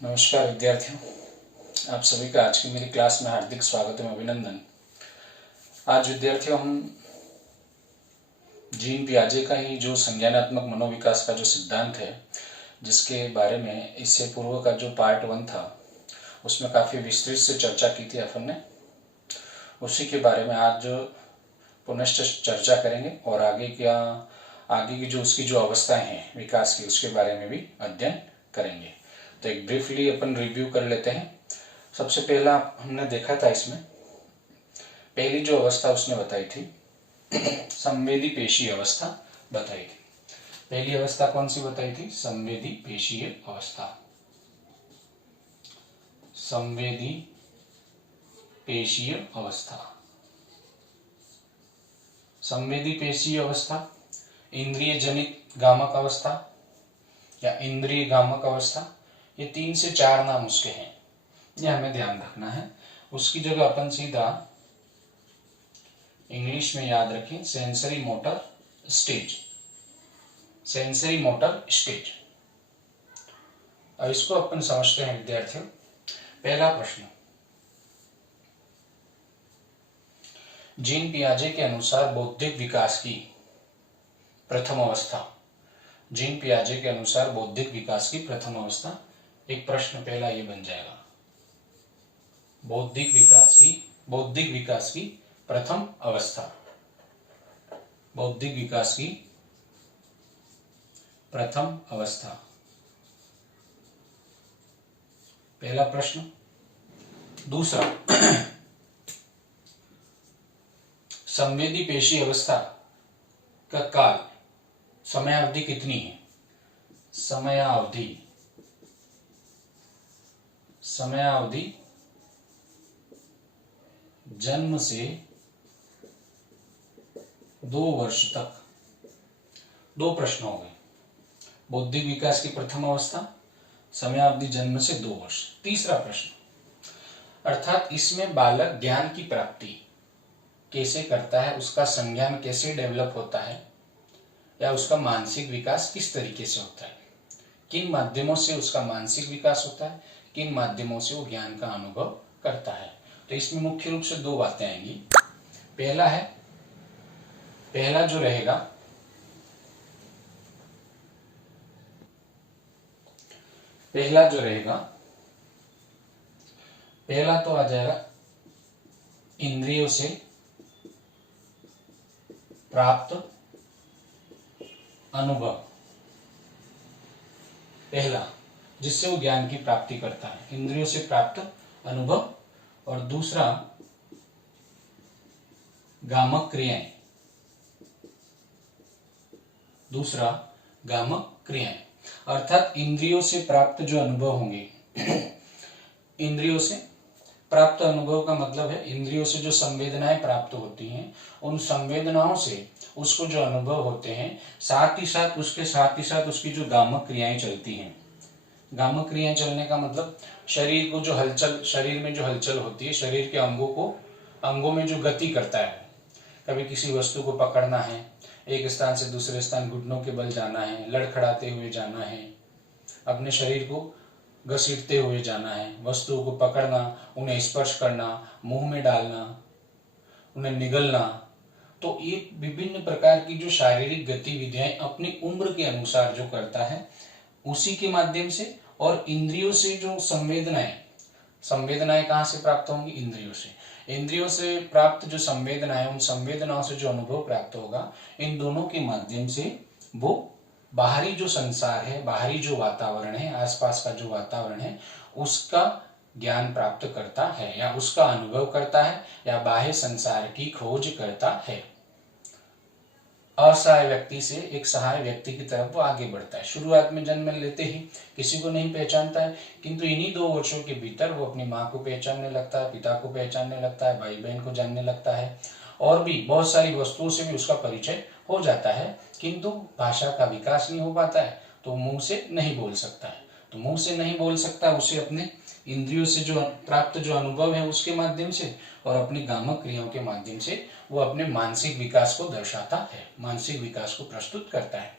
नमस्कार विद्यार्थियों, आप सभी का आज की मेरी क्लास में हार्दिक स्वागत एवं अभिनंदन। आज विद्यार्थियों हम जीन पियाजे का ही जो संज्ञानात्मक मनोविकास का जो सिद्धांत है, जिसके बारे में इससे पूर्व का जो पार्ट 1 था उसमें काफ़ी विस्तृत से चर्चा की थी अपन ने, उसी के बारे में आज पुनश्च चर्चा करेंगे और आगे की जो उसकी जो अवस्थाएं हैं विकास की, उसके बारे में भी अध्ययन करेंगे। तो एक ब्रीफली अपन रिव्यू कर लेते हैं। सबसे पहला हमने देखा था, इसमें पहली जो अवस्था उसने बताई थी संवेदी पेशीय अवस्था बताई थी। पहली अवस्था कौन सी बताई थी? संवेदी पेशीय अवस्था। संवेदी पेशीय अवस्था। संवेदी पेशीय अवस्था इंद्रिय जनित गामक अवस्था या इंद्रिय गामक अवस्था, ये 3 से 4 नाम उसके हैं, ये हमें ध्यान रखना है। उसकी जगह अपन सीधा इंग्लिश में याद रखें sensory motor stage. Sensory motor stage. अब इसको अपन समझते हैं विद्यार्थियों। पहला प्रश्न, जीन पियाजे के अनुसार बौद्धिक विकास की प्रथम अवस्था। जीन पियाजे के अनुसार बौद्धिक विकास की प्रथम अवस्था, एक प्रश्न पहला ये बन जाएगा। बौद्धिक विकास की प्रथम अवस्था। बौद्धिक विकास की प्रथम अवस्था, पहला प्रश्न। दूसरा, संवेदी पेशी अवस्था का काल, समयावधि कितनी है? समयावधि जन्म से 2 वर्ष तक। 2 प्रश्न हो गए। बौद्धिक विकास की प्रथम अवस्था, समयावधि जन्म से 2 वर्ष। तीसरा प्रश्न, अर्थात इसमें बालक ज्ञान की प्राप्ति कैसे करता है, उसका संज्ञान कैसे डेवलप होता है, या उसका मानसिक विकास किस तरीके से होता है, किन माध्यमों से उसका मानसिक विकास होता है, किन माध्यमों से वो ज्ञान का अनुभव करता है। तो इसमें मुख्य रूप से 2 बातें आएंगी। पहला जो रहेगा, पहला तो आ जाएगा इंद्रियों से प्राप्त अनुभव। पहला, जिससे वो ज्ञान की प्राप्ति करता है, इंद्रियों से प्राप्त अनुभव। और दूसरा, गामक क्रियाएं। अर्थात इंद्रियों से प्राप्त जो अनुभव होंगे, इंद्रियों से प्राप्त अनुभव का मतलब है इंद्रियों से जो संवेदनाएं प्राप्त होती हैं, उन संवेदनाओं से उसको जो अनुभव होते हैं, साथ ही साथ उसकी जो गामक क्रियाएं चलती हैं। गामक क्रियाएं चलने का मतलब शरीर में जो हलचल होती है, शरीर के अंगों में जो गति करता है। कभी किसी वस्तु को पकड़ना है, एक स्थान से दूसरे स्थान घुटनों के बल जाना है, लड़खड़ाते हुए जाना है, अपने शरीर को घसीटते हुए जाना है, वस्तुओं को पकड़ना, उन्हें स्पर्श करना, मुंह में डालना, उन्हें निगलना। तो ये विभिन्न प्रकार की जो शारीरिक गतिविधियां अपनी उम्र के अनुसार जो करता है, उसी के माध्यम से। और इंद्रियों से जो संवेदनाएं कहां से प्राप्त होंगी? इंद्रियों से प्राप्त जो संवेदनाएं, उन संवेदनाओं से जो अनुभव प्राप्त होगा, इन दोनों के माध्यम से वो बाहरी जो संसार है, बाहरी जो वातावरण है, आसपास का जो वातावरण है, उसका ज्ञान प्राप्त करता है, या उसका अनुभव करता है, या बाह्य संसार की खोज करता है। असहाय व्यक्ति से एक सहाय व्यक्ति की तरफ वो आगे बढ़ता है। शुरुआत में जन्म लेते ही किसी को नहीं पहचानता है, किंतु इन्हीं 2 वर्षों के भीतर वो अपनी माँ को पहचानने लगता है, पिता को पहचानने लगता है, भाई बहन को जानने लगता है, और भी बहुत सारी वस्तुओं से भी उसका परिचय हो जाता है। किंतु भाषा का विकास नहीं हो पाता है, तो मुंह से नहीं बोल सकता है। तो मुंह से नहीं बोल सकता, उसे अपने इंद्रियों से जो प्राप्त जो अनुभव है उसके माध्यम से और अपनी गामक क्रियाओं के माध्यम से वो अपने मानसिक विकास को दर्शाता है, मानसिक विकास को प्रस्तुत करता है।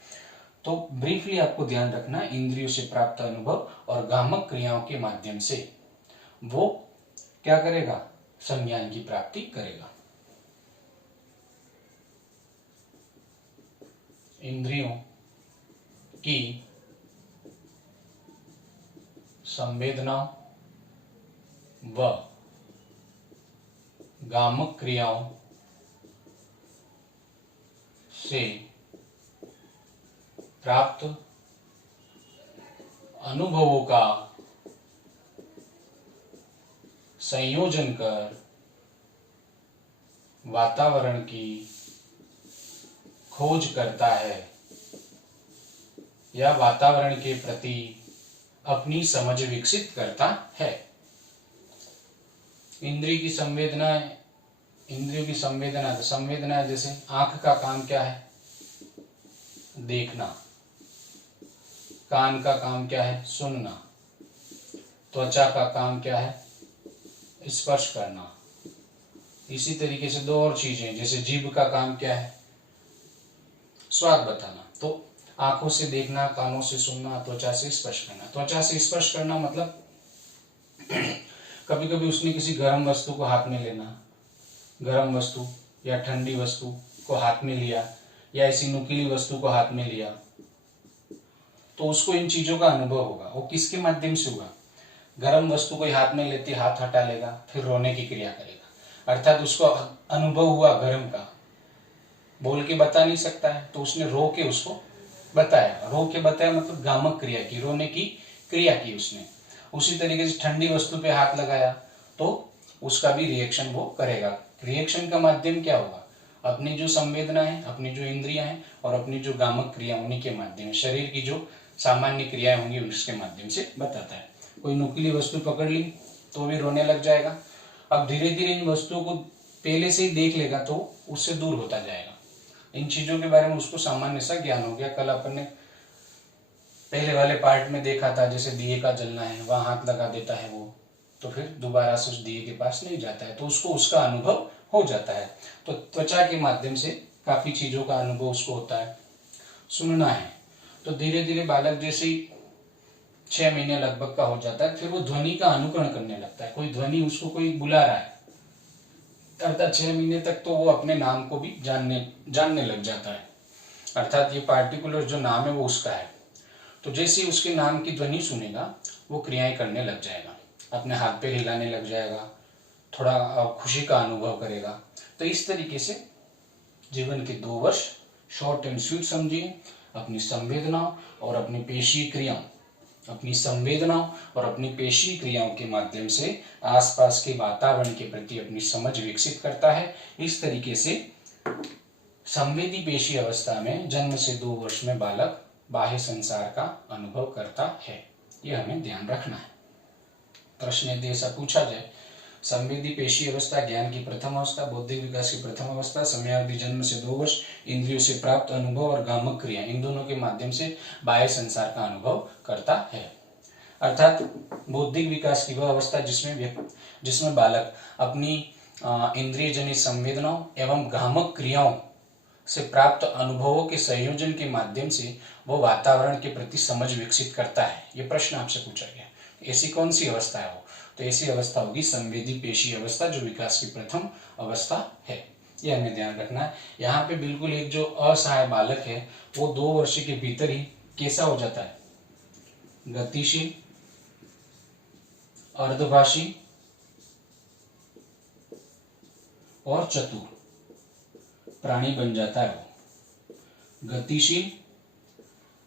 तो ब्रीफली आपको ध्यान रखना, इंद्रियों से प्राप्त अनुभव और गामक क्रियाओं के माध्यम से वो क्या करेगा, संज्ञान की प्राप्ति करेगा। इंद्रियों की संवेदनाओं व गामक क्रियाओं से प्राप्त अनुभवों का संयोजन कर वातावरण की खोज करता है या वातावरण के प्रति अपनी समझ विकसित करता है। इंद्रियों की संवेदना जैसे आंख का काम क्या है, देखना। कान का काम क्या है, सुनना। त्वचा का काम क्या है, स्पर्श करना। इसी तरीके से दो और चीजें, जैसे जीभ का काम क्या है, स्वाद बताना। तो आंखों से देखना, कानों से सुनना, त्वचा से स्पर्श करना। त्वचा से स्पर्श करना मतलब कभी कभी उसने किसी गर्म वस्तु को हाथ में लेना, गर्म वस्तु या ठंडी वस्तु को हाथ में लिया या ऐसी नुकीली वस्तु को हाथ में लिया, तो उसको इन चीजों का अनुभव होगा। वो किसके माध्यम से होगा, गर्म वस्तु को हाथ में लेते हाथ हटा लेगा, फिर रोने की क्रिया करेगा, अर्थात उसको अनुभव हुआ गर्म का। बोल के बता नहीं सकता है, तो उसने रो के उसको बताया। रो के बताया मतलब गामक क्रिया की, रोने की क्रिया की उसने। उसी तरीके से ठंडी वस्तु पे हाथ लगाया तो उसका भी रिएक्शन वो करेगा। रिएक्शन का माध्यम क्या होगा, अपनी जो संवेदना है, अपनी जो इंद्रियां हैं और अपनी जो गामक क्रिया, उन्हीं के माध्यम, शरीर की जो सामान्य क्रियाएं होंगी उसके माध्यम से बताता है। कोई नुकीली वस्तु पकड़ ली तो भी रोने लग जाएगा। अब धीरे धीरे इन वस्तुओं को पहले से ही देख लेगा तो उससे दूर होता जाएगा। इन चीजों के बारे में उसको सामान्य सा ज्ञान हो गया। कल अपन ने पहले वाले पार्ट में देखा था, जैसे दिए का जलना है, वहां हाथ लगा देता है वो, तो फिर दोबारा से उस दिए के पास नहीं जाता है, तो उसको उसका अनुभव हो जाता है। तो त्वचा के माध्यम से काफी चीजों का अनुभव उसको होता है। सुनना है तो धीरे धीरे बालक जैसे ही 6 महीने लगभग का हो जाता है, फिर वो ध्वनि का अनुकरण करने लगता है। कोई ध्वनि उसको कोई बुला रहा है, अर्थात 6 महीने तक तो वो अपने नाम को भी जानने लग जाता है, अर्थात ये पार्टिकुलर जो नाम है वो उसका है। तो जैसे ही उसके नाम की ध्वनि सुनेगा वो क्रियाएं करने लग जाएगा, अपने हाथ पैर हिलाने लग जाएगा, थोड़ा खुशी का अनुभव करेगा। तो इस तरीके से जीवन के 2 वर्ष शॉर्ट एंड स्वीट समझिए, अपनी संवेदनाओं और अपनी पेशी क्रियाओं के माध्यम से आसपास के वातावरण के प्रति अपनी समझ विकसित करता है। इस तरीके से संवेदी पेशी अवस्था में जन्म से 2 वर्ष में बालक बाह्य संसार का अनुभव करता है। यह हमें ध्यान रखना है। प्रश्न यदि ऐसा पूछा जाए, संवेदी पेशी अवस्था ज्ञान की प्रथम अवस्था, बौद्धिक विकास की प्रथम अवस्था, समयावधि जन्म से 2 वर्ष, इंद्रियों से प्राप्त अनुभव और गामक क्रिया, इन दोनों के माध्यम से बाह्य संसार का अनुभव करता है। अर्थात बौद्धिक विकास की वह अवस्था जिसमें बालक अपनी इंद्रिय जनित संवेदनाओं एवं गामक क्रियाओं से प्राप्त अनुभवों के संयोजन के माध्यम से वो वातावरण के प्रति समझ विकसित करता है। ये प्रश्न आपसे पूछा गया, ऐसी कौन सी अवस्था है वो, तो ऐसी अवस्था होगी संवेदी पेशी अवस्था, जो विकास की प्रथम अवस्था है। ये हमें ध्यान रखना है। यहाँ पे बिल्कुल एक जो असहाय बालक है वो 2 वर्ष के भीतर ही कैसा हो जाता है, गतिशील, अर्धभाषी और चतुर प्राणी बन जाता है। वो गतिशील,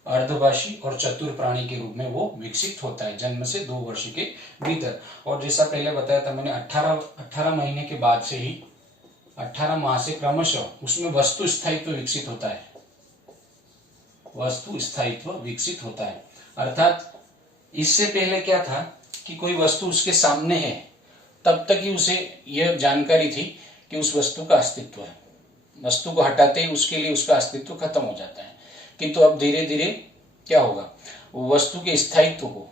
अर्धभाषी और चतुर प्राणी के रूप में वो विकसित होता है जन्म से 2 वर्ष के भीतर। और जैसा पहले बताया था मैंने, 18 महीने के बाद से ही 18 माह से क्रमशः उसमें वस्तु स्थायित्व विकसित होता है। वस्तु स्थायित्व विकसित होता है, अर्थात इससे पहले क्या था कि कोई वस्तु उसके सामने है, तब तक ही उसे यह जानकारी थी कि उस वस्तु का अस्तित्व है। वस्तु को हटाते ही उसके लिए उसका अस्तित्व खत्म हो जाता है। किंतु अब धीरे धीरे क्या होगा, वस्तु के स्थायित्व को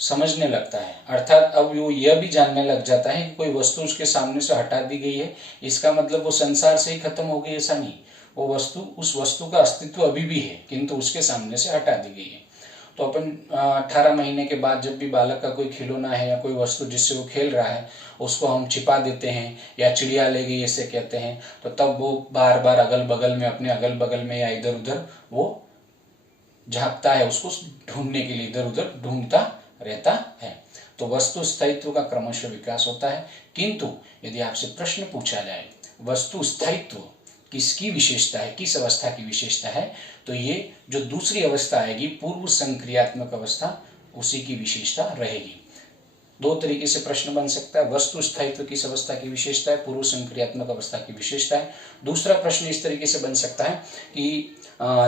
समझने लगता है, अर्थात अब वो यह भी जानने लग जाता है कि कोई वस्तु उसके सामने से हटा दी गई है, इसका मतलब वो संसार से ही खत्म हो गई, ऐसा नहीं। वो वस्तु, उस वस्तु का अस्तित्व अभी भी है किंतु उसके सामने से हटा दी गई है। तो अपन 18 महीने के बाद जब भी बालक का कोई खिलौना है या कोई वस्तु जिससे वो खेल रहा है उसको हम छिपा देते हैं या चिड़िया ले गई ऐसे कहते हैं, तो तब वो बार बार अगल बगल में, अपने अगल बगल में या इधर उधर वो झांकता है, उसको ढूंढने के लिए इधर उधर ढूंढता रहता है। तो वस्तु स्थायित्व का क्रमशः विकास होता है। किंतु यदि आपसे प्रश्न पूछा जाए वस्तु स्थायित्व किसकी विशेषता है, किस अवस्था की विशेषता है, तो ये जो दूसरी अवस्था आएगी पूर्व संक्रियात्मक अवस्था, उसी की विशेषता रहेगी। दो तरीके से प्रश्न बन सकता है, वस्तु स्थायित्व किस अवस्था की विशेषता है, पूर्व संक्रियात्मक अवस्था की विशेषता है। दूसरा प्रश्न इस तरीके से बन सकता है कि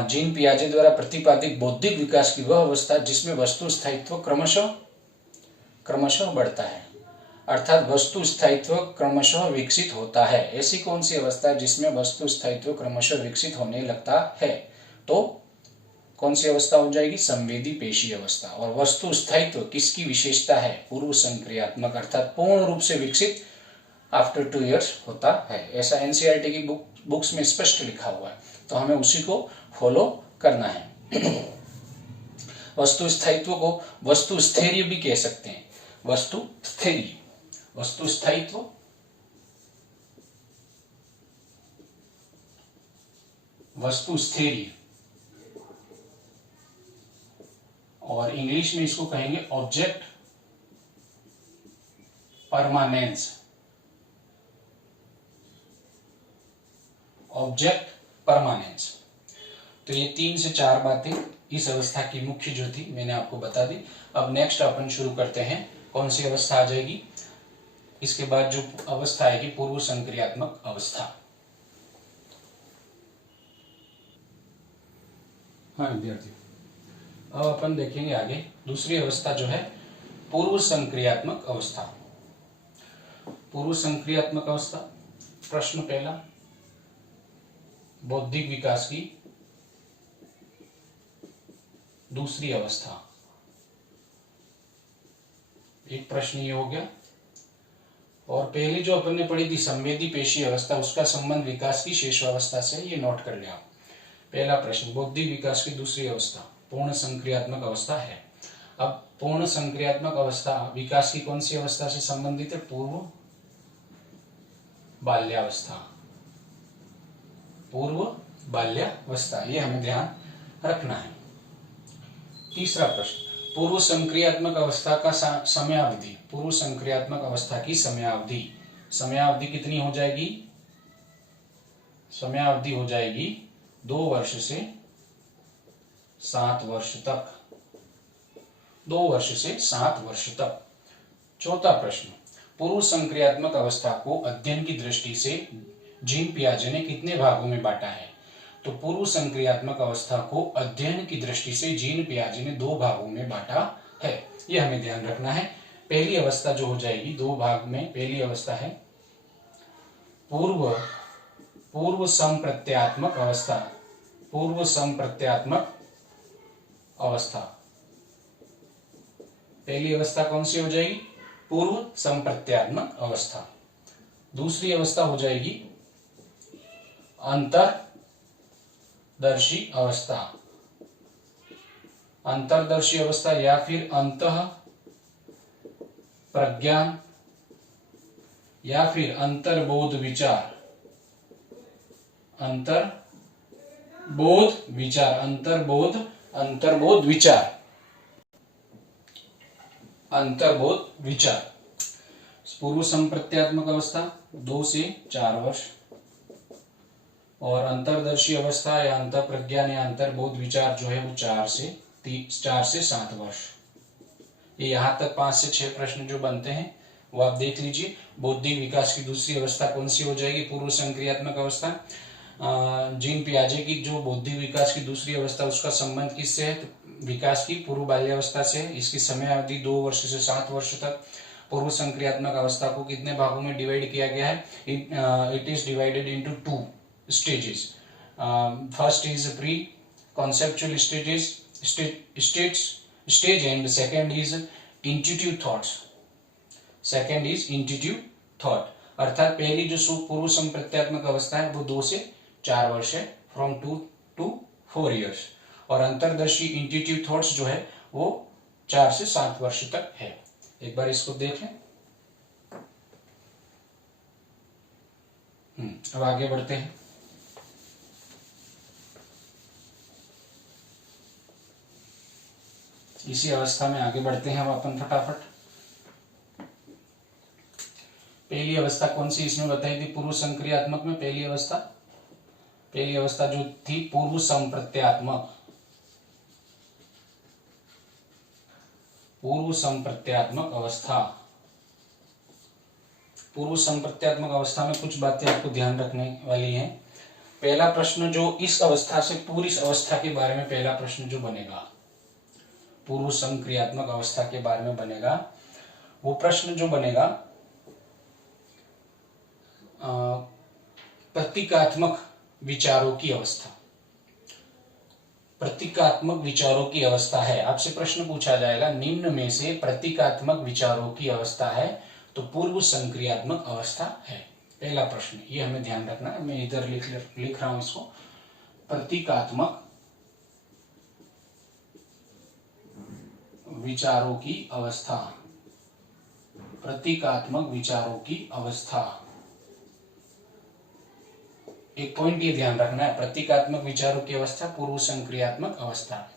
जीन पियाजे द्वारा प्रतिपादित बौद्धिक विकास की वह अवस्था जिसमें वस्तु स्थायित्व क्रमशः बढ़ता है, अर्थात वस्तु स्थायित्व क्रमशः विकसित होता है। ऐसी कौन सी अवस्था है जिसमें वस्तु स्थायित्व क्रमशः विकसित होने लगता है, तो कौन सी अवस्था हो जाएगी, संवेदी पेशी अवस्था। और वस्तु स्थायित्व किसकी विशेषता है, पूर्व संक्रियात्मक, अर्थात पूर्ण रूप से विकसित आफ्टर 2 years होता है। ऐसा एनसीईआरटी की बुक्स में स्पष्ट लिखा हुआ है, तो हमें उसी को फॉलो करना है। वस्तु स्थायित्व को वस्तु स्थैर्य भी कह सकते हैं। वस्तु स्थैर्य, वस्तु स्थायित्व, वस्तु स्थैर्य, और इंग्लिश में इसको कहेंगे ऑब्जेक्ट परमानेंस। Object permanence. तो ये 3 से 4 बातें इस अवस्था की मुख्य जो थी मैंने आपको बता दी। अब नेक्स्ट अपन शुरू करते हैं, कौन सी अवस्था आ जाएगी, इसके बाद जो अवस्था आएगी पूर्व संक्रियात्मक अवस्था। हाँ विद्यार्थियों, अब अपन देखेंगे आगे दूसरी अवस्था जो है पूर्व संक्रियात्मक अवस्था। पूर्व संक्रियात्मक अवस्था, प्रश्न पहला, बौद्धिक विकास की दूसरी अवस्था। एक प्रश्न ये हो गया। और पहली जो अपन ने पढ़ी थी संवेदी पेशी अवस्था, उसका संबंध विकास की शेष अवस्था से, ये नोट कर लिया। पहला प्रश्न, बौद्धिक विकास की दूसरी अवस्था पूर्ण संक्रियात्मक अवस्था है। अब पूर्ण संक्रियात्मक अवस्था विकास की कौन सी अवस्था से संबंधित है, पूर्व बाल्यावस्था। पूर्व बाल्यावस्था, ये हमें ध्यान रखना है। तीसरा प्रश्न, पूर्व संक्रियात्मक अवस्था का समयावधि। पूर्व संक्रियात्मक अवस्था की समयावधि, समयावधि कितनी हो जाएगी, समयावधि हो जाएगी 2 वर्ष से 7 वर्ष तक। 2 वर्ष से 7 वर्ष तक। चौथा प्रश्न, पूर्व संक्रियात्मक अवस्था को अध्ययन की दृष्टि से जीन पियाजे ने कितने भागों में बांटा है, तो पूर्व संक्रियात्मक अवस्था को अध्ययन की दृष्टि से जीन पियाजे ने 2 भागों में बांटा है, यह हमें ध्यान रखना है। पहली अवस्था जो हो जाएगी 2 भाग में, पहली अवस्था है पूर्व संप्रत्यात्मक अवस्था। पूर्व संप्रत्यात्मक अवस्था, पहली अवस्था कौन सी हो जाएगी, पूर्व संप्रत्यात्मक अवस्था। दूसरी अवस्था हो जाएगी अंतर्दर्शी अवस्था। अंतर्दर्शी अवस्था या फिर अंतः प्रज्ञान या फिर अंतर्बोध विचार। अंतर्बोध विचार, अंतर्बोध विचार, अंतर्बोध विचार। पूर्व संप्रत्यात्मक अवस्था 2 से 4 वर्ष, और अंतर्दर्शी अवस्था या अंतःप्रज्ञान या अंतर्बोध विचार जो है वो 4 से 7 वर्ष। ये यहाँ तक 5 से 6 प्रश्न जो बनते हैं वो आप देख लीजिए। बौद्धिक विकास की दूसरी अवस्था कौन सी हो जाएगी, पूर्व संक्रियात्मक अवस्था। जीन पियाजे की जो बौद्धिक विकास की दूसरी अवस्था, उसका संबंध किससे है, तो विकास की पूर्व बाल्यावस्था से। इसकी समयावधि 2 वर्ष से 7 वर्ष तक। पूर्व संक्रियात्मक अवस्था को कितने भागों में डिवाइड किया गया है, it is divided into 2 stages. First is pre-conceptual stage and second is intuitive thoughts. अर्थात पहली जो पूर्व संप्रत्यात्मक अवस्था है वो 2 से 4 वर्ष है, फ्रॉम 2 to 4 years। और अंतर्दर्शी इंट्यूटिव थॉट्स जो है वो 4 से 7 वर्ष तक है। एक बार इसको देख लें। अब आगे बढ़ते हैं। इसी अवस्था में आगे बढ़ते हैं हम अपन फटाफट। पहली अवस्था कौन सी इसमें बताई थी पूर्व संक्रियात्मक में? पहली अवस्था जो थी पूर्व संप्रत्यात्मक अवस्था। पूर्व संप्रत्यात्मक अवस्था में कुछ बातें आपको ध्यान रखने वाली हैं। पहला प्रश्न जो इस अवस्था से पूरी अवस्था के बारे में, पहला प्रश्न जो बनेगा पूर्व संक्रियात्मक अवस्था के बारे में बनेगा, वो प्रश्न जो बनेगा प्रतीकात्मक विचारों की अवस्था। प्रतीकात्मक विचारों की अवस्था है। आपसे प्रश्न पूछा जाएगा निम्न में से प्रतीकात्मक विचारों की अवस्था है तो पूर्व संक्रियात्मक अवस्था है। पहला प्रश्न, ये हमें ध्यान रखना है। मैं इधर लिख रहा हूं इसको, प्रतीकात्मक विचारों की अवस्था। प्रतीकात्मक विचारों की अवस्था, एक पॉइंट ये ध्यान रखना है, प्रतीकात्मक विचारों की अवस्था पूर्व संक्रियात्मक अवस्था।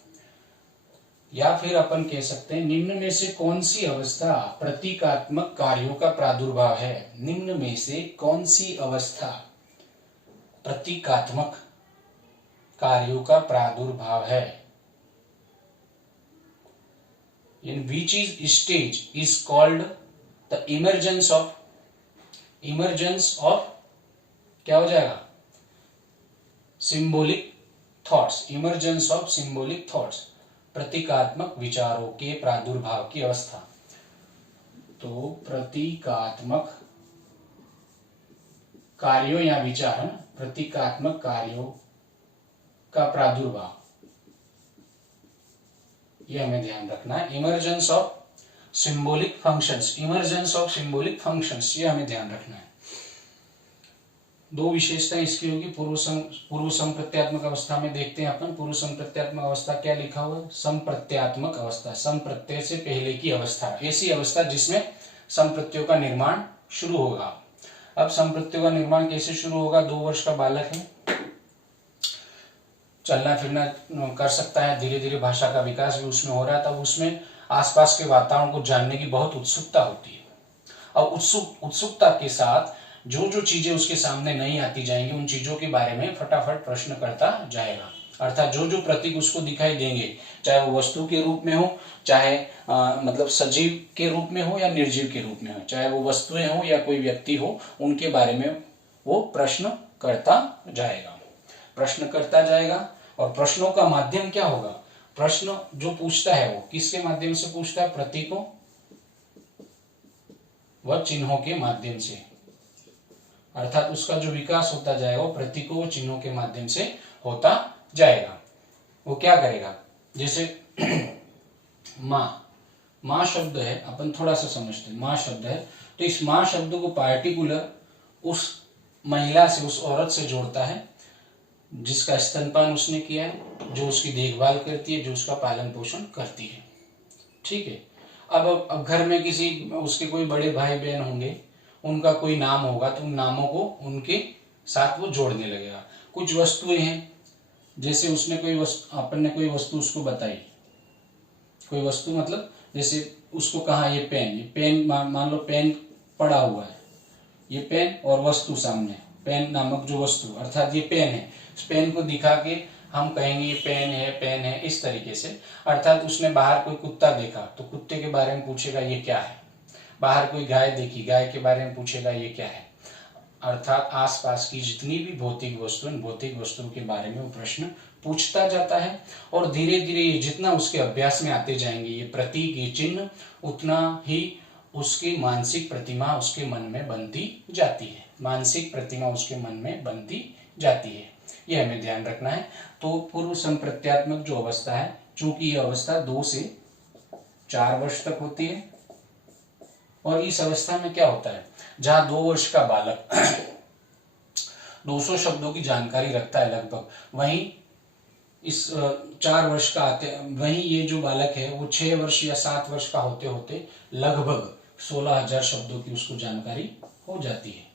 या फिर अपन कह सकते हैं निम्न में से कौन सी अवस्था प्रतीकात्मक कार्यों का प्रादुर्भाव है? निम्न में से कौन सी अवस्था प्रतीकात्मक कार्यों का प्रादुर्भाव है? In which stage is called the emergence of क्या हो जाएगा? Symbolic thoughts. Emergence of symbolic thoughts, प्रतीकात्मक विचारों के प्रादुर्भाव की अवस्था। तो प्रतीकात्मक कार्यों या विचार, प्रतीकात्मक कार्यों का प्रादुर्भाव, ये हमें ध्यान रखना है। इमर्जेंस ऑफ सिंबॉलिक फंक्शंस, ये हमें ध्यान रखना है। दो विशेषताएं इसकी होगी। पूर्व संप्रत्यात्मक अवस्था में देखते हैं अपन। पूर्व संप्रत्यात्मक अवस्था क्या लिखा हुआ है? संप्रत्यात्मक अवस्था, संप्रत्यय से पहले की अवस्था, ऐसी अवस्था जिसमें संप्रत्ययों का निर्माण शुरू होगा। अब संप्रत्ययों का निर्माण कैसे शुरू होगा? 2 वर्ष का बालक है, चलना फिरना कर सकता है, धीरे धीरे भाषा का विकास भी उसमें हो रहा है। तब उसमें आसपास के वातावरण को जानने की बहुत उत्सुकता होती है। और उत्सुकता के साथ जो जो चीजें उसके सामने नहीं आती जाएंगी उन चीजों के बारे में फटाफट प्रश्न करता जाएगा। अर्थात जो जो प्रतीक उसको दिखाई देंगे, चाहे वो वस्तु के रूप में हो, चाहे मतलब सजीव के रूप में हो या निर्जीव के रूप में हो, चाहे वो वस्तुएं हो या कोई व्यक्ति हो, उनके बारे में वो प्रश्न करता जाएगा। और प्रश्नों का माध्यम क्या होगा? प्रश्न जो पूछता है वो किसके माध्यम से पूछता है? प्रतीकों व चिन्हों के माध्यम से। अर्थात उसका जो विकास होता जाएगा वो प्रतीकों व चिन्हों के माध्यम से होता जाएगा। वो क्या करेगा? जैसे माँ शब्द है, अपन थोड़ा सा समझते हैं। माँ शब्द है तो इस माँ शब्द को पार्टिकुलर उस महिला से, उस औरत से जोड़ता है जिसका स्तनपान उसने किया है, जो उसकी देखभाल करती है, जो उसका पालन पोषण करती है। ठीक है। अब घर में किसी उसके कोई बड़े भाई बहन होंगे, उनका कोई नाम होगा तो उन नामों को उनके साथ वो जोड़ने लगेगा। कुछ वस्तुएं हैं, जैसे उसने अपन ने कोई वस्तु उसको बताई, कोई वस्तु मतलब जैसे उसको कहा ये पेन मान लो पेन पड़ा हुआ है, ये पेन और वस्तु सामने, पेन नामक जो वस्तु, अर्थात ये पेन है, इस पेन को दिखा के हम कहेंगे ये पेन है, इस तरीके से। अर्थात उसने बाहर कोई कुत्ता देखा तो कुत्ते के बारे में पूछेगा ये क्या है, बाहर कोई गाय देखी, गाय के बारे में पूछेगा ये क्या है। अर्थात आसपास की जितनी भी भौतिक वस्तुओं के बारे में वो प्रश्न पूछता जाता है। और धीरे धीरे ये जितना उसके अभ्यास में आते जाएंगे ये प्रतीक, ये चिन्ह, उतना ही उसकी मानसिक प्रतिमा उसके मन में बनती जाती है। ये हमें ध्यान रखना है। तो पूर्व संप्रत्यात्मक जो अवस्था है, चूंकि ये अवस्था 2 से 4 वर्ष तक होती है, और इस अवस्था में क्या होता है, जहां 2 वर्ष का बालक 200 शब्दों की जानकारी रखता है लगभग। वहीं इस 4 वर्ष का वहीं ये जो बालक है वो 6 वर्ष या 7 वर्ष का होते होते लगभग 16,000 शब्दों की उसको जानकारी हो जाती है।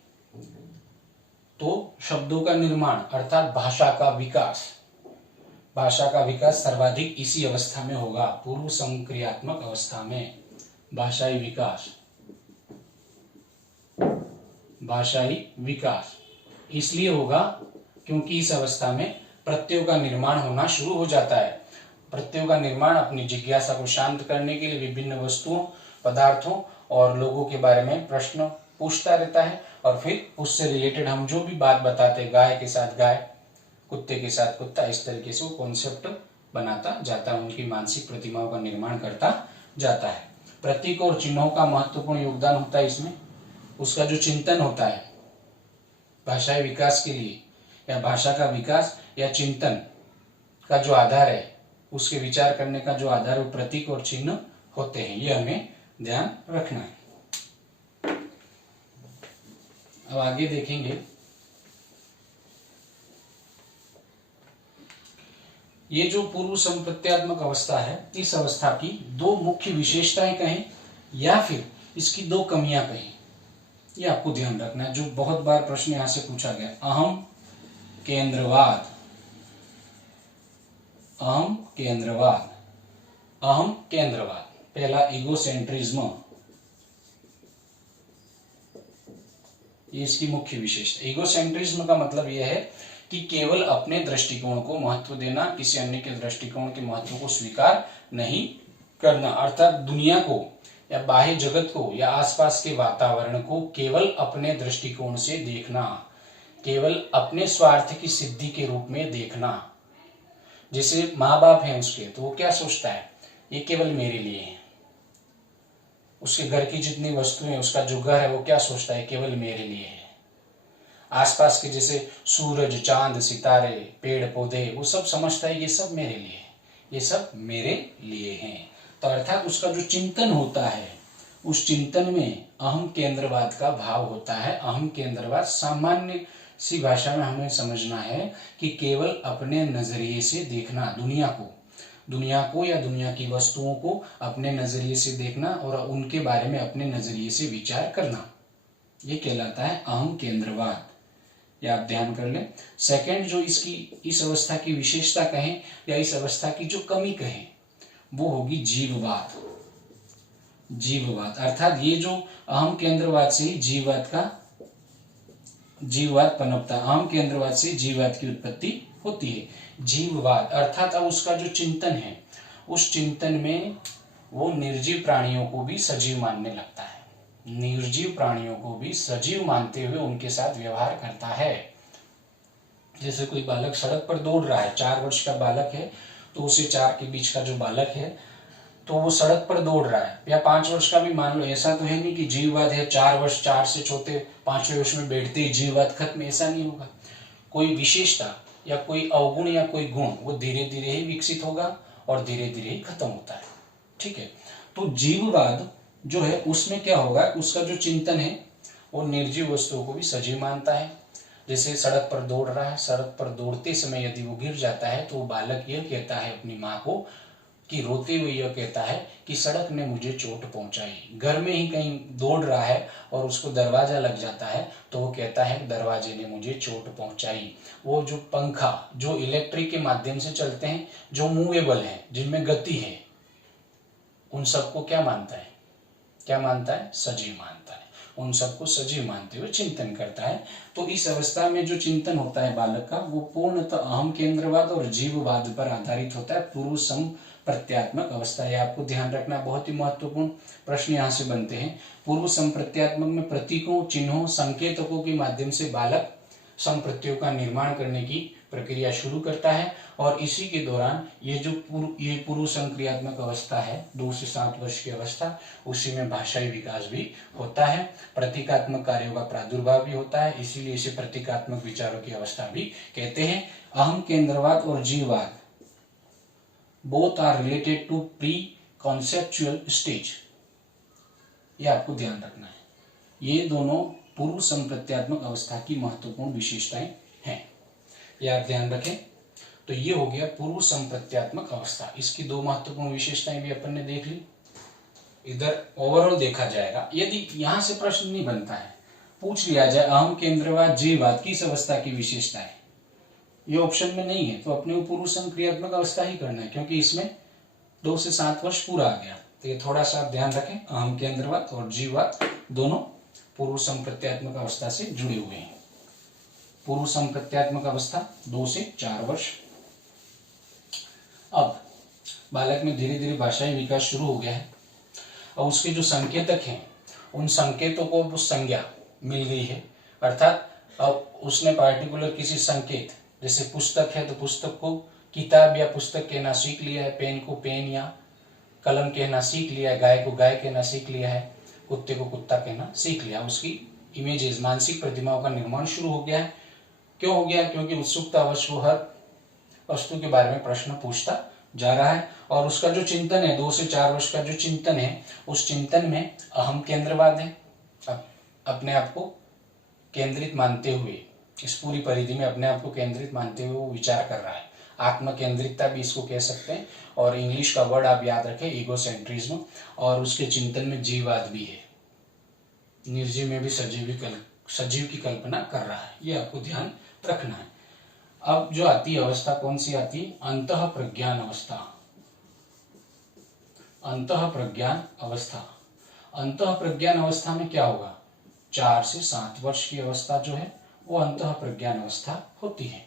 तो शब्दों का निर्माण अर्थात भाषा का विकास सर्वाधिक इसी अवस्था में होगा, पूर्व संक्रियात्मक अवस्था में। भाषाई विकास इसलिए होगा क्योंकि इस अवस्था में प्रत्ययों का निर्माण होना शुरू हो जाता है। प्रत्ययों का निर्माण अपनी जिज्ञासा को शांत करने के लिए विभिन्न वस्तुओं, पदार्थों और लोगों के बारे में प्रश्न पूछता रहता है, और फिर उससे रिलेटेड हम जो भी बात बताते हैं, गाय के साथ गाय, कुत्ते के साथ कुत्ता, इस तरीके से वो कॉन्सेप्ट बनाता जाता है, उनकी मानसिक प्रतिमाओं का निर्माण करता जाता है। प्रतीक और चिन्हों का महत्वपूर्ण योगदान होता है इसमें। उसका जो चिंतन होता है भाषाई विकास के लिए, या भाषा का विकास या चिंतन का जो आधार है, उसके विचार करने का जो आधार वो प्रतीक और चिन्ह होते हैं, ये हमें ध्यान रखना है। अब आगे देखेंगे, ये जो पूर्व संप्रत्यात्मक अवस्था है, इस अवस्था की 2 मुख्य विशेषताएं कहें या फिर इसकी 2 कमियां कहें, ये आपको ध्यान रखना है। जो बहुत बार प्रश्न यहां से पूछा गया, अहम केंद्रवाद। पहला ईगोसेंट्रिज्म, ये इसकी मुख्य विशेषता। ईगोसेंट्रिज्म का मतलब यह है कि केवल अपने दृष्टिकोण को महत्व देना, किसी अन्य के दृष्टिकोण के महत्व को स्वीकार नहीं करना, अर्थात दुनिया को या बाह्य जगत को या आसपास के वातावरण को केवल अपने दृष्टिकोण से देखना, केवल अपने स्वार्थ की सिद्धि के रूप में देखना। जैसे माँ बाप है उसके, तो वो क्या सोचता है, ये केवल मेरे लिए है। उसके घर की जितनी वस्तुएं, उसका जो घर है, वो क्या सोचता है, केवल मेरे लिए है। आसपास के जैसे सूरज, चांद, सितारे, पेड़ पौधे, वो सब समझता है ये सब मेरे लिए है, ये सब मेरे लिए हैं। तो अर्थात उसका जो चिंतन होता है, उस चिंतन में अहम केंद्रवाद का भाव होता है। अहम केंद्रवाद सामान्य सी भाषा में हमें समझना है कि केवल अपने नजरिए से देखना, दुनिया को या दुनिया की वस्तुओं को अपने नजरिए से देखना और उनके बारे में अपने नजरिए से विचार करना, ये कहलाता है अहम केंद्रवाद। ये आप ध्यान कर लें। सेकंड, जो इसकी इस अवस्था की विशेषता कहें या इस अवस्था की जो कमी कहें, वो होगी जीववाद। अर्थात ये जो अहम केंद्रवाद से जीववाद पनपता, अहम केंद्रवाद से जीववाद की उत्पत्ति होती है। जीववाद अर्थात अब उसका जो चिंतन है, उस चिंतन में वो निर्जीव प्राणियों को भी सजीव मानने लगता है, निर्जीव प्राणियों को भी सजीव मानते हुए उनके साथ व्यवहार करता है। जैसे कोई बालक सड़क पर दौड़ रहा है, 4 वर्ष का बालक है, तो उसे 4 के बीच का जो बालक है, तो वो सड़क पर दौड़ रहा है, या 5 वर्ष का भी मान लो। ऐसा तो है नहीं कि जीववाद है 4 वर्ष, 4 से चौथे 5वें वर्ष में बैठते ही जीववाद खत्म, ऐसा नहीं होगा। कोई विशेषता या कोई अवगुण या कोई गुण वो धीरे धीरे ही विकसित होगा और धीरे धीरे ही खत्म होता है। ठीक है, तो जीववाद जो है उसमें क्या होगा, उसका जो चिंतन है वो निर्जीव वस्तुओं को भी सजीव मानता है। जैसे सड़क पर दौड़ रहा है, सड़क पर दौड़ते समय यदि वो गिर जाता है, तो वो बालक यह कहता है अपनी माँ को, कि रोते हुए यह कहता है कि सड़क ने मुझे चोट पहुंचाई। घर में ही कहीं दौड़ रहा है और उसको दरवाजा लग जाता है, तो वो कहता है दरवाजे ने मुझे चोट पहुंचाई। वो जो पंखा जो इलेक्ट्रिक के माध्यम से चलते हैं, जो मूवेबल है, जिनमें गति है, उन सबको क्या मानता है, सजीव मानता है। उन सबको सजीव मानते हुए चिंतन करता है। तो इस अवस्था में जो चिंतन होता है बालक का, वो पूर्णतः अहम केंद्रवाद और जीववाद पर आधारित होता है। पूर्व संप्रत्यात्मक अवस्था, है आपको ध्यान रखना, बहुत ही महत्वपूर्ण प्रश्न यहाँ से बनते हैं। पूर्व संप्रत्यात्मक में प्रतीकों, चिन्हों, संकेतकों के माध्यम से बालक संप्रत्ययों का निर्माण करने की प्रक्रिया शुरू करता है, और इसी के दौरान ये पूर्व संक्रियात्मक अवस्था है, 2 से 7 वर्ष की अवस्था, उसी में भाषाई विकास भी होता है, प्रतीकात्मक कार्यों का प्रादुर्भाव भी होता है, इसीलिए इसे प्रतीकात्मक विचारों की अवस्था भी कहते हैं। अहम केंद्रवाद और जीववाद both are related to pre conceptual stage, ये आपको ध्यान रखना है। ये दोनों पूर्व संप्रत्यात्मक अवस्था की महत्वपूर्ण विशेषताएं ये आप ध्यान रखें। तो ये हो गया पूर्व संप्रत्यात्मक अवस्था। इसकी दो महत्वपूर्ण विशेषताएं भी अपन ने देख ली। इधर ओवरऑल देखा जाएगा, यदि यहां से प्रश्न नहीं बनता है, पूछ लिया जाए अहम केंद्रवाद जीववाद किस अवस्था की विशेषता है, ये ऑप्शन में नहीं है, तो अपने को पूर्व संक्रियात्मक अवस्था ही करना है, क्योंकि इसमें 2 से 7 वर्ष पूरा आ गया। तो ये थोड़ा सा आप ध्यान रखें, अहम केंद्रवाद और जीववाद दोनों पूर्व संप्रत्यात्मक अवस्था से जुड़े हुए हैं। पूर्व संप्रत्यात्मक अवस्था 2 से 4 वर्ष। अब बालक में धीरे धीरे भाषाई विकास शुरू हो गया है और उसके जो संकेतक हैं उन संकेतों को वो संज्ञा मिल गई है, अर्थात अब उसने पार्टिकुलर किसी संकेत, जैसे पुस्तक है तो पुस्तक को किताब या पुस्तक कहना सीख लिया है, पेन को पेन या कलम कहना सीख लिया है, गाय को गाय कहना सीख लिया है, कुत्ते को कुत्ता कहना सीख लिया। उसकी इमेजेस, मानसिक प्रतिमाओं का निर्माण शुरू हो गया है। क्यों हो गया? क्योंकि उत्सुकतावश वो हर वस्तु के बारे में प्रश्न पूछता जा रहा है और उसका जो चिंतन है 2 से 4 वर्ष का जो चिंतन है, उस चिंतन में अहम केंद्रवाद है, अपने आप को केंद्रित मानते हुए, इस पूरी परिधि में अपने आप को केंद्रित मानते हुए वो विचार कर रहा है। आत्म केंद्रितता भी इसको कह सकते हैं, और इंग्लिश का वर्ड आप याद रखें ईगोसेंट्रिज्म। और उसके चिंतन में जीववाद भी है, निर्जीव में भी सजीव की कल्पना कर रहा है, ये आपको ध्यान रखना है। अब जो आती है अवस्था कौन सी आती है? अंतः प्रज्ञान अवस्था। अंतः प्रज्ञान अवस्था, अंतः प्रज्ञान अवस्था में क्या होगा? 4 से 7 वर्ष की अवस्था जो है वो अंतः प्रज्ञान अवस्था होती है।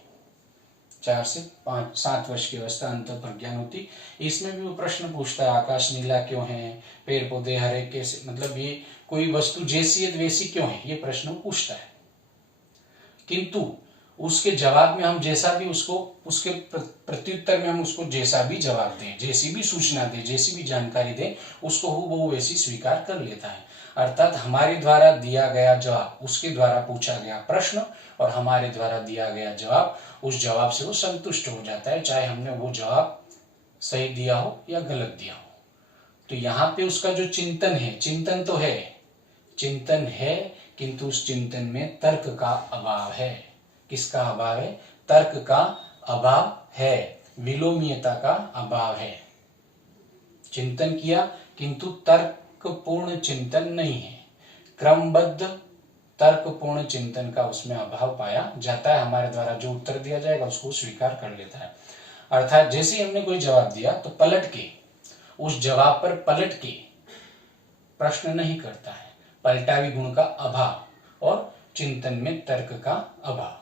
4 से 7 वर्ष की अवस्था अंतः प्रज्ञान होती। इसमें भी वो प्रश्न पूछता है आकाश नीला क्यों है, पेड़ पौधे हरे कैसे, मतलब ये कोई वस्तु जैसी है वैसी क्यों है, ये प्रश्न पूछता है। किंतु उसके जवाब में हम जैसा भी उसको, उसके प्रत्युत्तर में हम उसको जैसा भी जवाब दें, जैसी भी सूचना दें, जैसी भी जानकारी दें, उसको वो वैसी स्वीकार कर लेता है। अर्थात हमारे द्वारा दिया गया जवाब, उसके द्वारा पूछा गया प्रश्न और हमारे द्वारा दिया गया जवाब, उस जवाब से वो संतुष्ट हो जाता है, चाहे हमने वो जवाब सही दिया हो या गलत दिया हो। तो यहाँ पे उसका जो चिंतन है, चिंतन तो है, चिंतन है, किंतु उस चिंतन में तर्क का अभाव है। किसका अभाव है? तर्क का अभाव है, विलोमीयता का अभाव है। चिंतन किया किंतु तर्कपूर्ण चिंतन नहीं है, क्रमबद्ध तर्कपूर्ण चिंतन का उसमें अभाव पाया जाता है। हमारे द्वारा जो उत्तर दिया जाएगा उसको स्वीकार कर लेता है। अर्थात जैसे हमने कोई जवाब दिया तो पलट के उस जवाब पर पलट के प्रश्न नहीं करता है, पलटावी गुण का अभाव और चिंतन में तर्क का अभाव।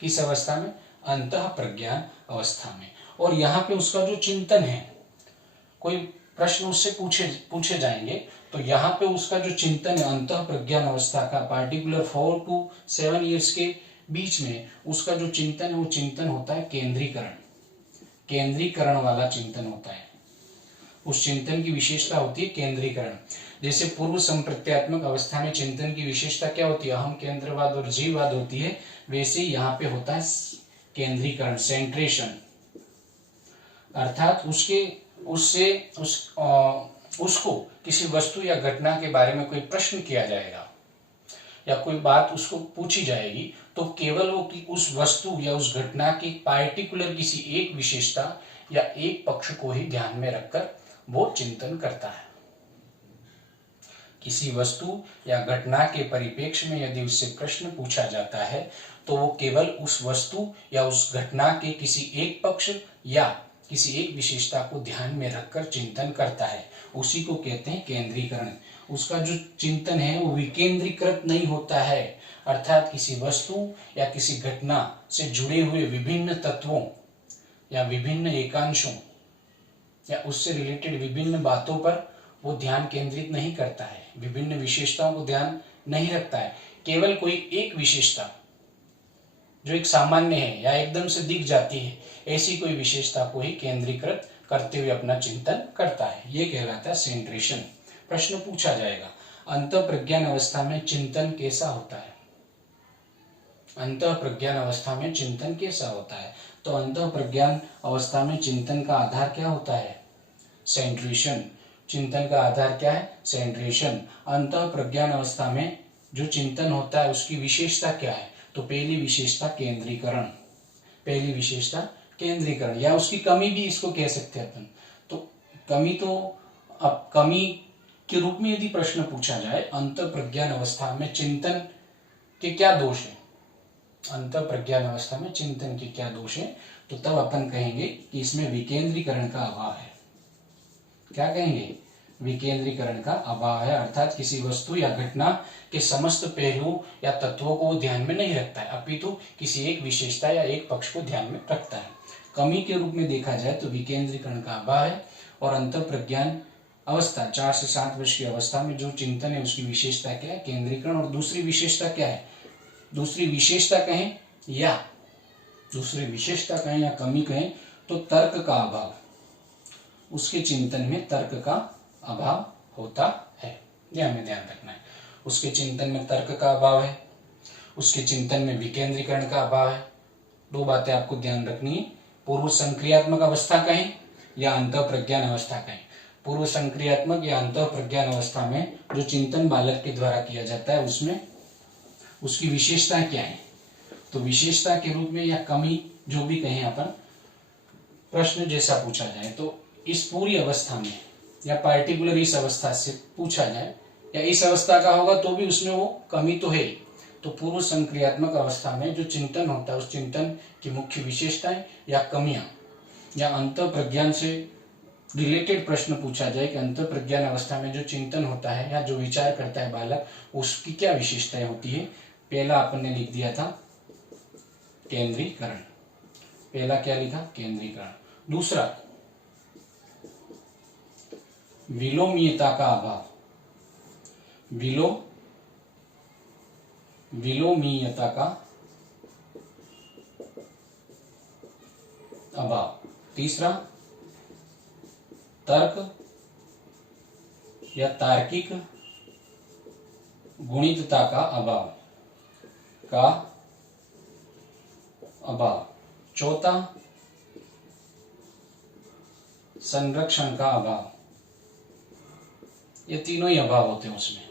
किस अवस्था में? अंतः प्रज्ञान अवस्था में। और यहाँ पे उसका जो चिंतन है, कोई प्रश्न उससे पूछे जाएंगे तो यहाँ पे उसका जो चिंतन है अंतः प्रज्ञान अवस्था का, पार्टिकुलर 4 to 7 ईयर्स के बीच में उसका जो चिंतन है वो चिंतन होता है केंद्रीकरण, केंद्रीकरण वाला चिंतन होता है। उस चिंतन की विशेषता होती है केंद्रीकरण। जैसे पूर्व संप्रत्यात्मक अवस्था में चिंतन की विशेषता क्या होती है? अहम केंद्रवाद और जीववाद होती है। वैसे ही यहाँ पे होता है केंद्रीकरण, सेंट्रेशन। अर्थात उसको किसी वस्तु या घटना के बारे में कोई प्रश्न किया जाएगा या कोई बात उसको पूछी जाएगी तो केवल वो कि उस वस्तु या उस घटना की पार्टिकुलर किसी एक विशेषता या एक पक्ष को ही ध्यान में रखकर वो चिंतन करता है। किसी वस्तु या घटना के परिप्रेक्ष्य में यदि उससे प्रश्न पूछा जाता है तो वो केवल उस वस्तु या उस घटना के किसी एक पक्ष या किसी एक विशेषता को ध्यान में रखकर चिंतन करता है। उसी को कहते हैं केंद्रीकरण। उसका जो चिंतन है वो विकेंद्रीकृत नहीं होता है, अर्थात किसी वस्तु या किसी घटना से जुड़े हुए विभिन्न तत्वों या विभिन्न एकांशों या उससे रिलेटेड विभिन्न बातों पर वो ध्यान केंद्रित नहीं करता है, विभिन्न विशेषताओं को ध्यान नहीं रखता है। केवल कोई एक विशेषता जो एक सामान्य है या एकदम से दिख जाती है, ऐसी कोई विशेषता को ही केंद्रीकृत करते हुए अपना चिंतन करता है। ये कहलाता है सेंट्रेशन। प्रश्न पूछा जाएगा अंतः प्रज्ञान अवस्था में चिंतन कैसा होता है? अंतः प्रज्ञान अवस्था में चिंतन कैसा होता है? तो अंतः प्रज्ञान अवस्था में चिंतन का आधार क्या होता है? सेंट्रेशन। चिंतन का आधार क्या है? सेंट्रेशन। अंतः प्रज्ञान अवस्था में जो चिंतन होता है उसकी विशेषता क्या है? तो पहली विशेषता केंद्रीकरण। पहली विशेषता केंद्रीकरण, या उसकी कमी भी इसको कह सकते हैं अपन। तो कमी, तो अब कमी के रूप में यदि प्रश्न पूछा जाए अंतःप्रज्ञान अवस्था में चिंतन के क्या दोष है, अंतःप्रज्ञान अवस्था में चिंतन के क्या दोष है, तो तब अपन कहेंगे कि इसमें विकेंद्रीकरण का अभाव है। क्या कहेंगे? विकेंद्रीकरण का अभाव है, अर्थात किसी वस्तु या घटना के समस्त पहलुओं या तत्वों को वो ध्यान में नहीं रखता है, अपितु किसी एक विशेषता या एक पक्ष को ध्यान में रखता है। कमी के रूप में देखा जाए तो विकेंद्रीकरण का अभाव है, और अंतःप्रज्ञान अवस्था 4 से 7 वर्ष की अवस्था में जो चिंतन है उसकी विशेषता क्या है? केंद्रीकरण। और दूसरी विशेषता क्या है? दूसरी विशेषता कहें या कमी कहें तो तर्क का अभाव, उसके चिंतन में तर्क का अभाव होता है, यह हमें ध्यान रखना है। उसके चिंतन में तर्क का अभाव है, उसके चिंतन में विकेंद्रीकरण का अभाव है। दो बातें आपको ध्यान रखनी है, पूर्व संक्रियात्मक अवस्था कहें या अंतःप्रज्ञान अवस्था कहें। पूर्व संक्रियात्मक या अंतःप्रज्ञान अवस्था में जो चिंतन बालक के द्वारा किया जाता है उसमें उसकी विशेषता क्या है? तो विशेषता के रूप में या कमी जो भी कहें अपन, प्रश्न जैसा पूछा जाए तो इस पूरी अवस्था में या पार्टिकुलर इस अवस्था से पूछा जाए या इस अवस्था का होगा तो भी उसमें वो कमी तो है। तो पूर्व संक्रियात्मक अवस्था में जो चिंतन होता है उस चिंतन की मुख्य विशेषताएं या कमियां, या अंतःप्रज्ञान से रिलेटेड प्रश्न पूछा जाए कि अंतःप्रज्ञान अवस्था में जो चिंतन होता है या जो विचार करता है बालक, उसकी क्या विशेषताएं होती है। पहला अपन ने लिख दिया था केंद्रीकरण, पहला क्या लिखा? केंद्रीकरण। दूसरा विलोमीयता का अभाव, विलोमीयता का अभाव। तीसरा तर्क या तार्किक गुणितता का अभाव। चौथा संरक्षण का अभाव। ये तीनों ही अभाव होते हैं उसमें।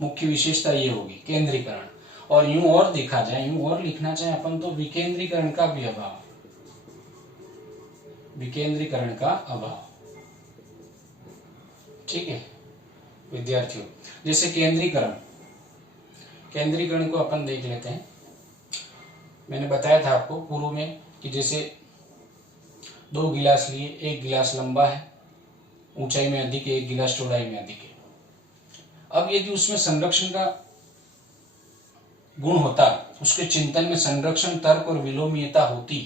मुख्य विशेषता ये होगी केंद्रीकरण। और यूं और देखा जाए, यूं और लिखना चाहे अपन तो विकेंद्रीकरण का भी अभाव, विकेंद्रीकरण का अभाव। ठीक है विद्यार्थियों, जैसे केंद्रीकरण को अपन देख लेते हैं। मैंने बताया था आपको पूर्व में कि जैसे 2 गिलास लिए, एक गिलास लंबा है, ऊंचाई में अधिक है, एक गिलास चौड़ाई में अधिक है। अब यदि उसमें संरक्षण का गुण होता, उसके चिंतन में संरक्षण तर्क और विलोमीयता होती,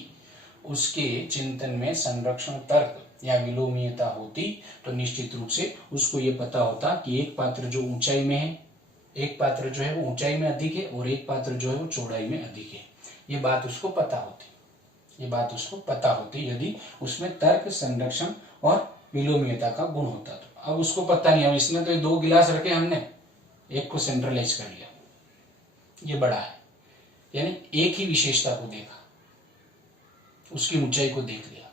उसके चिंतन में संरक्षण तर्क या विलोमीयता होती, तो निश्चित रूप से उसको ये पता होता कि एक पात्र जो ऊंचाई में है, एक पात्र जो है वो ऊंचाई में अधिक है और एक पात्र जो है वो चौड़ाई में अधिक है। ये बात उसको पता होती, यदि उसमें तर्क, संरक्षण और विलोमीयता का गुण होता। तो अब उसको पता नहीं, अब इसने तो 2 गिलास रखे, हमने एक को सेंट्रलाइज कर लिया, ये बड़ा है, यानी एक ही विशेषता को देखा, उसकी ऊंचाई को देख लिया,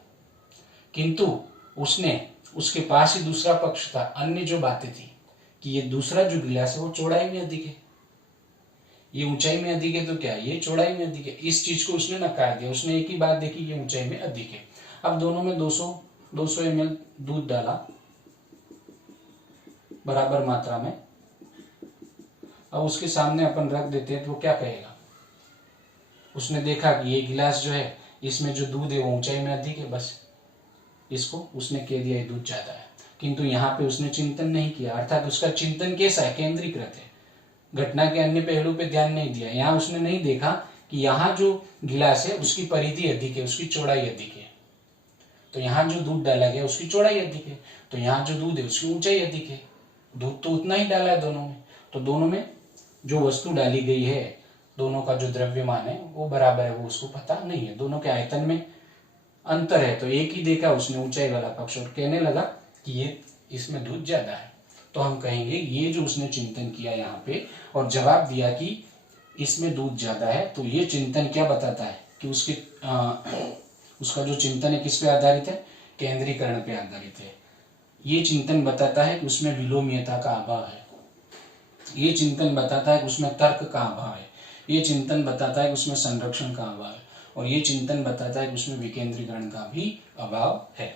किंतु उसने उसके पास ही दूसरा पक्ष था, अन्य जो बातें थी कि ये दूसरा जो गिलास है वो चौड़ाई में अधिक है, ये ऊंचाई में अधिक है, तो क्या ये चौड़ाई में अधिक है, इस चीज को उसने नकार दिया। उसने एक ही बात देखी, ये ऊंचाई में अधिक है। अब दोनों में 200 ml दूध डाला बराबर मात्रा में, अब उसके सामने अपन रख देते हैं तो वो क्या कहेगा? उसने देखा कि ये गिलास जो है इसमें जो दूध है वो ऊंचाई में अधिक है, बस इसको उसने कह दिया ये दूध ज्यादा है। किंतु यहाँ पे उसने चिंतन नहीं किया, अर्थात उसका चिंतन कैसा है? केंद्रीकृत है, घटना के अन्य पहलू पे ध्यान नहीं दिया। यहाँ उसने नहीं देखा कि यहाँ जो गिलास है उसकी परिधि अधिक है, उसकी चौड़ाई अधिक है, तो यहाँ जो दूध डाला गया उसकी चौड़ाई अधिक है, तो यहाँ जो दूध है उसकी ऊंचाई अधिक है। दूध तो उतना ही डाला है दोनों में, तो दोनों में जो वस्तु डाली गई है, दोनों का जो द्रव्यमान है वो बराबर है, वो उसको पता नहीं है। दोनों के आयतन में अंतर है, तो एक ही देखा उसने ऊंचाई वाला पक्ष और कहने लगा कि ये इसमें दूध ज्यादा है। तो हम कहेंगे ये जो उसने चिंतन किया यहाँ पे और जवाब दिया कि इसमें दूध ज्यादा है, तो ये चिंतन क्या बताता है कि उसका जो चिंतन है किस पे आधारित है? केंद्रीकरण पे आधारित है। ये चिंतन बताता है कि उसमें विलोमीयता का अभाव है, ये चिंतन बताता है कि उसमें तर्क का अभाव है, ये चिंतन बताता है कि उसमें संरक्षण का अभाव है। और ये चिंतन बताता है कि उसमें विकेंद्रीकरण का भी अभाव है।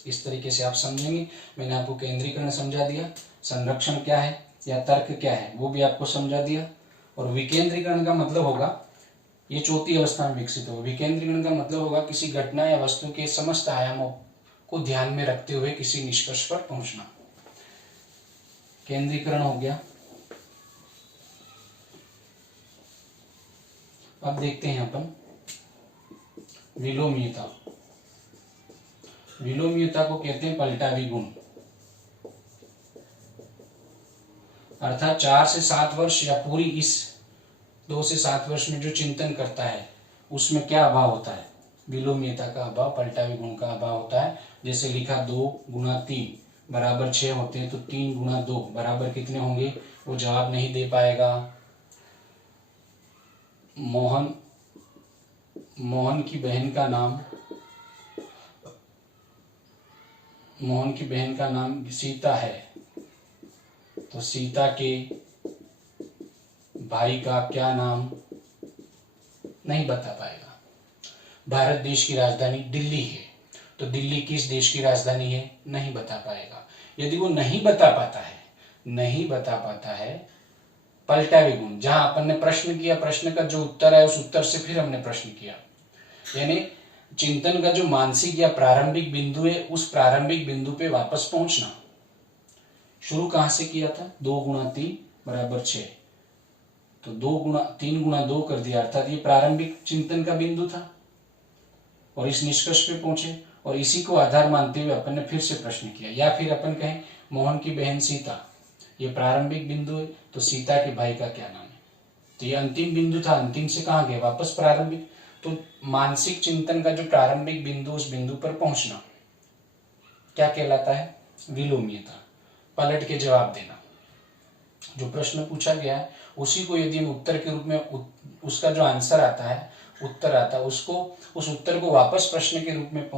इस तरीके से आप समझेंगे। मैंने आपको केंद्रीकरण समझा दिया, संरक्षण क्या है या तर्क क्या है वो भी आपको समझा दिया, और विकेंद्रीकरण का मतलब होगा, ये चौथी अवस्था में विकसित होगा। विकेंद्रीकरण का मतलब होगा किसी घटना या वस्तु के समस्त आयामों को ध्यान में रखते हुए किसी निष्कर्ष पर पहुंचना। केंद्रीकरण हो गया। अब देखते हैं अपन विलोमीयता। विलोमीयता को कहते हैं पलटावी गुण, अर्थात 4 से 7 वर्ष या पूरी इस 2 से 7 वर्ष में जो चिंतन करता है उसमें क्या अभाव होता है, विलोमीयता का अभाव, पलटावी गुण का अभाव होता है। जैसे लिखा 2 गुना 3 बराबर 6 होते हैं, तो 3 गुना 2 बराबर कितने होंगे, वो जवाब नहीं दे पाएगा। मोहन की बहन का नाम सीता है, तो सीता के भाई का क्या नाम, नहीं बता पाएगा। भारत देश की राजधानी दिल्ली है, तो दिल्ली किस देश की राजधानी है, नहीं बता पाएगा। यदि वो नहीं बता पाता है पलटावी गुण, जहां अपन ने प्रश्न किया, प्रश्न का जो उत्तर है उस उत्तर से फिर हमने प्रश्न किया, यानी चिंतन का जो मानसिक या प्रारंभिक बिंदु है उस प्रारंभिक बिंदु पे वापस पहुंचना। शुरू कहां से किया था, 2 गुना 3 बराबर 6, तो 3 गुना 2 कर दिया, अर्थात ये प्रारंभिक चिंतन का बिंदु था और इस निष्कर्ष पे पहुंचे, और इसी को आधार मानते हुए अपन ने फिर से प्रश्न किया। या फिर अपन कहें मोहन की बहन सीता, ये प्रारंभिक बिंदु है, तो सीता के भाई का क्या नाम है, तो ये अंतिम बिंदु था, अंतिम से कहां गए, वापस प्रारंभिक। तो मानसिक चिंतन का जो प्रारंभिक बिंदु, उस बिंदु पर पहुंचना क्या कहलाता है, विलोमीयता। पलट के जवाब देना, जो प्रश्न पूछा गया है उसी को यदि हम उत्तर के रूप में उसका जो आंसर आता है, उत्तर आता है, उसको उस उत्तर को वापस प्रश्न के रूप में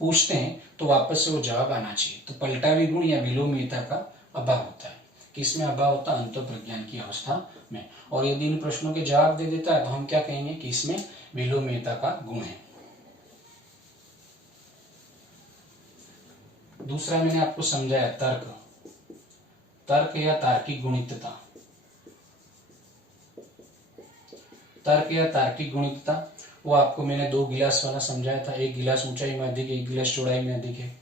पूछते हैं तो वापस से वो जवाब आना चाहिए। तो पलटावी गुण या विलोमीयता का अभाव होता है। किसमें अभाव होता है, अंतःप्रज्ञान की अवस्था में। और यदि इन प्रश्नों के जवाब दे देता है तो हम क्या कहेंगे कि इसमें विलोमीयता का गुण है। दूसरा मैंने आपको समझाया तर्क या तार्किक गुणितता। तर्क या तार्किक गुणितता वो आपको मैंने 2 गिलास वाला समझाया था, एक गिलास ऊंचाई में अधिक, एक गिलास चौड़ाई में अधिक है।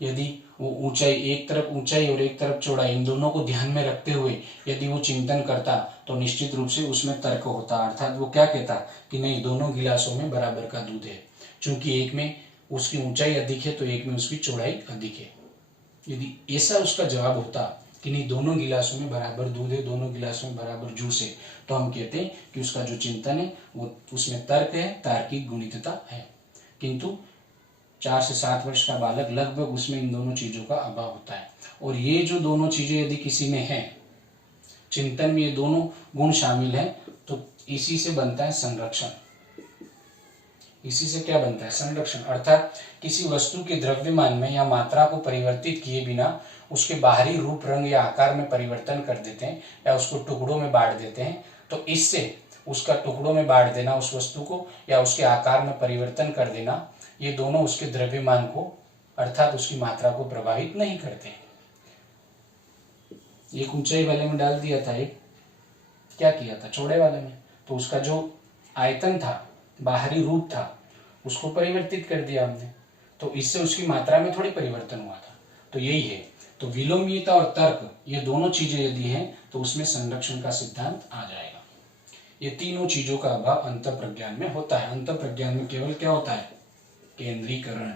यदि वो ऊंचाई, एक तरफ ऊंचाई और एक तरफ चौड़ाई, इन दोनों को ध्यान में रखते हुए यदि वो चिंतन करता तो निश्चित रूप से उसमें तर्क होता, अर्थात वो क्या कहता कि नहीं, दोनों गिलासों में बराबर का दूध है, क्योंकि एक में उसकी ऊंचाई अधिक है तो एक में उसकी चौड़ाई अधिक है। यदि ऐसा उसका जवाब होता कि नहीं, दोनों गिलासों में बराबर दूध है, दोनों गिलासों में बराबर जूस है, तो हम कहते हैं कि उसका जो चिंतन है वो उसमें तर्क है, तार्किक गुणितता है। किंतु 4 से 7 वर्ष का बालक लगभग उसमें इन दोनों चीजों का अभाव होता है। और ये जो दोनों चीजें यदि किसी में है, चिंतन में ये दोनों गुण शामिल है, तो इसी से बनता है संरक्षण। इसी से क्या बनता है, संरक्षण, अर्थात किसी वस्तु के द्रव्यमान में या मात्रा को परिवर्तित किए बिना उसके बाहरी रूप, रंग या आकार में परिवर्तन कर देते हैं या उसको टुकड़ों में बांट देते हैं, तो इससे उसका टुकड़ों में बांट देना उस वस्तु को या उसके आकार में परिवर्तन कर देना, ये दोनों उसके द्रव्यमान को अर्थात उसकी मात्रा को प्रभावित नहीं करते। एक ऊंचाई वाले में डाल दिया था, एक क्या किया था, चौड़े वाले में, तो उसका जो आयतन था, बाहरी रूप था, उसको परिवर्तित कर दिया हमने, तो इससे उसकी मात्रा में थोड़ी परिवर्तन हुआ था। तो यही है, तो विलोमीयता और तर्क, ये दोनों चीजें यदि हैं तो उसमें संरक्षण का सिद्धांत आ जाएगा। ये तीनों चीजों का अभाव अंतःप्रज्ञान में होता है। अंतःप्रज्ञान में केवल क्या होता है, केंद्रीकरण।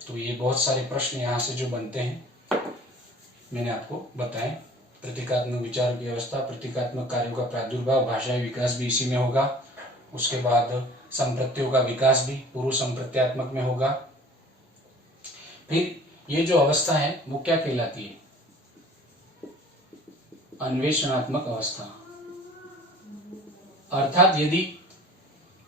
तो ये बहुत सारे प्रश्न यहाँ से जो बनते हैं मैंने आपको बताए। प्रतीकात्मक विचार की अवस्था, प्रतीकात्मक कार्यों का प्रादुर्भाव, भाषाई विकास भी इसी में होगा। उसके बाद संप्रत्यों का विकास भी पूर्व संप्रत्यात्मक में होगा। फिर ये जो अवस्था है वो क्या कहलाती है, अन्वेषणात्मक अवस्था। अर्थात यदि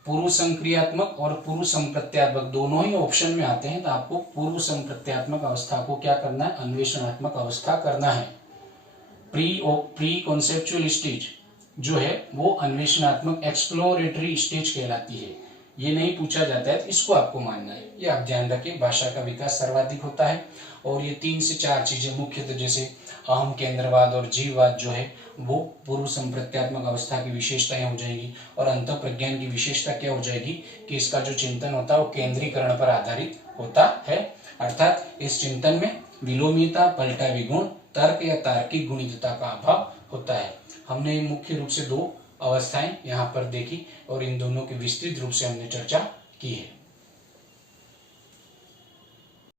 पूर्व संक्रियात्मक और पूर्व संप्रत्यात्मक दोनों ही ऑप्शन में आते हैं तो आपको पूर्व संप्रत्यात्मक अवस्था को क्या करना है, अन्वेषणात्मक अवस्था करना है। प्री कॉन्सेप्चुअल स्टेज जो है वो अन्वेषणात्मक एक्सप्लोरेटरी स्टेज कहलाती है। ये नहीं पूछा जाता है तो इसको आपको मानना है। ये आप ध्यान रखें, भाषा का विकास सर्वाधिक होता है और ये 3 से 4 चीजें मुख्यतः जैसे अहम केंद्रवाद और जीववाद जो है वो पूर्व संप्रत्यात्मक अवस्था की विशेषताएं हो जाएगी। और अंतःप्रज्ञान की विशेषता क्या हो जाएगी कि इसका जो चिंतन होता है वो केंद्रीकरण पर आधारित होता है, अर्थात इस चिंतन में विलोमीता, पलटा विगुण, तर्क या तार्किक गुणितता का अभाव होता है। हमने मुख्य रूप से 2 अवस्थाएं यहाँ पर देखी और इन दोनों की विस्तृत रूप से हमने चर्चा की है।